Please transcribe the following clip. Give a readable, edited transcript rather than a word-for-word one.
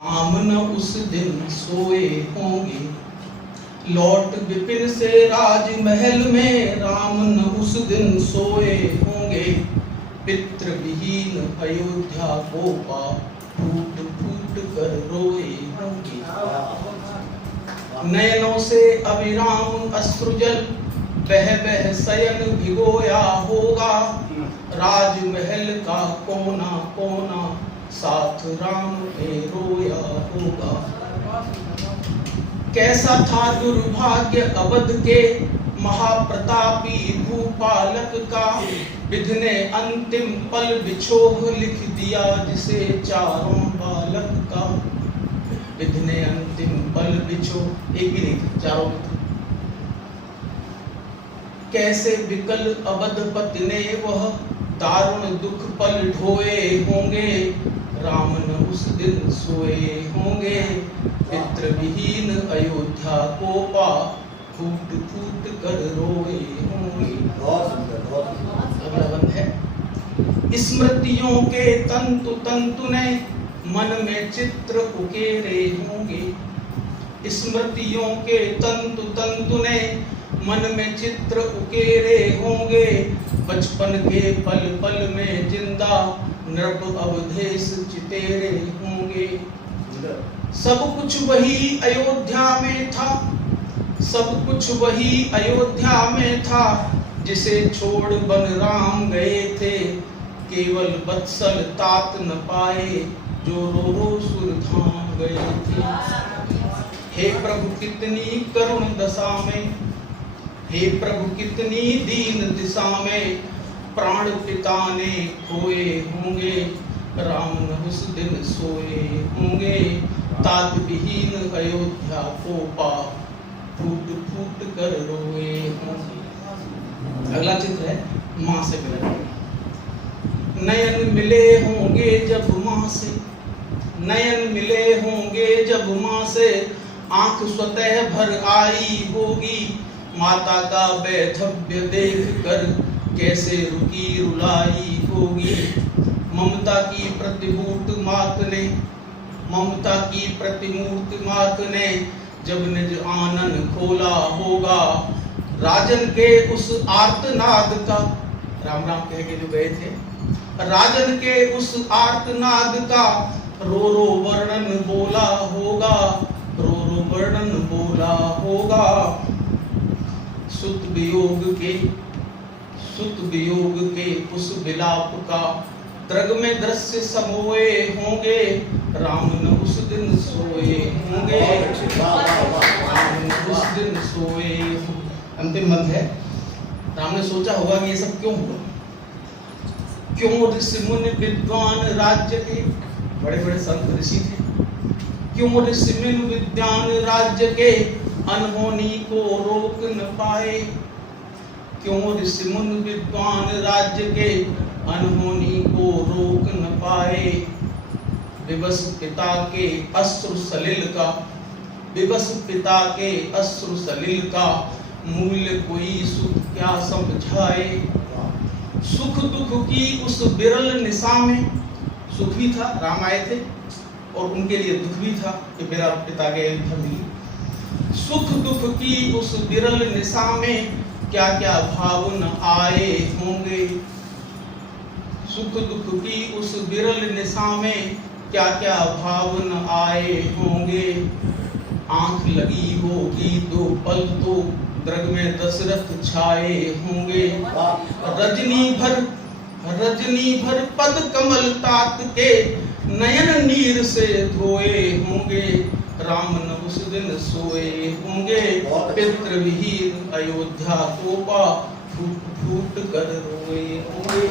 राम न उस दिन सोए होंगे, लौट विपिन से राजमहल में। राम न उस दिन सोए होंगे, पितृ विहीन अयोध्या को पा फूट फूट कर रोए होंगे। नयनों से अविराम अश्रुजल बह बह शयन भिगोया होगा। राजमहल का कोना कोना साथ राम ने रोया होगा। कैसा था दुर्भाग्य अवध के महाप्रतापी भूपालक का, विधि ने अंतिम पल बिछोह लिख दिया जिसे चारों बालक का। विधि ने अंतिम पल बिछोह, एक भी नहीं था, चारों में था। कैसे विकल अवधपति ने वह दारुण दुख पल ढोए होंगे। राम न उस दिन सोए होंगे, पितृ विहीन अयोध्या को पा फूट फूट कर रोए होंगे। अगला बंद है। स्मृतियों के तंतु तंतु ने मन में चित्र उकेरे होंगे। स्मृतियों के तंतु तंतु ने मन में चित्र उकेरे होंगे। बचपन के पल पल में जिंदा नृप अवधेश चितेरे होंगे। सब कुछ वही अयोध्या में था, सब कुछ वही अयोध्या में था, जिसे छोड़ बन राम गए थे। केवल वत्सल तात न पाए, जो रो रो सुरधाम गए थे। हे प्रभु कितनी करुण दशा में, हे प्रभु कितनी दीन दिशा में, प्राण पिता ने खोए होंगे। राम न उस दिन सोए होंगे, तात विहीन अयोध्या को पा फूट फूट कर रोए होंगे। अगला चित्र है माँ से मिलन। नयन मिले होंगे जब माँ से, नयन मिले होंगे जब माँ से, आंख स्वतः भर आई होगी। माता का वैधव्य देख कर कैसे रुकी रुलाई होगी। ममता की प्रतिमूर्त मात ने, ममता की प्रतिमूर्त मात ने जब निज आनन खोला होगा। राजन के उस आर्तनाद का, राम राम कह के जो गए थे, राजन के उस आर्तनाद का रो रो वर्णन बोला होगा, रो रो वर्णन बोला होगा। सुत वियोग के उस विलाप का दृग में दृश्य समोए होंगे। राम न उस दिन सोए होंगे, राम न उस दिन सोए। अंतिम मंत्र है। राम ने सोचा होगा कि ये सब क्यों हुआ, क्यों ऋषि मुनि विद्वान राज्य के, बड़े बड़े संत ऋषि थे, क्यों ऋषि मुनि विद्वान राज्य के अनहोनी को रोक न पाए। क्यों ऋषि मुनि विद्वान राज्य के अनहोनी को रोक न पाए। विवश पिता के अश्रु सलिल का, विवश पिता के अश्रु सलिल का, मूल्य कोई सुख क्या समझाए। सुख दुख की उस विरल निशा में, सुख भी था, राम आए थे, और उनके लिए दुख भी था कि मेरा पिता के धर्मी। सुख दुख की उस विरल निशा में क्या क्या भाव न आए होंगे। सुख दुख की उस विरल निशा में क्या क्या भाव न आए होंगे। आंख लगी होगी दो पल तो दृग में दशरथ छाए होंगे। रजनी भर पद कमल तात के नयन नीर से धोए होंगे। राम न उस दिन सोए होंगे, पितृ विहीन अयोध्या को पा फूट फूट कर रोए होंगे।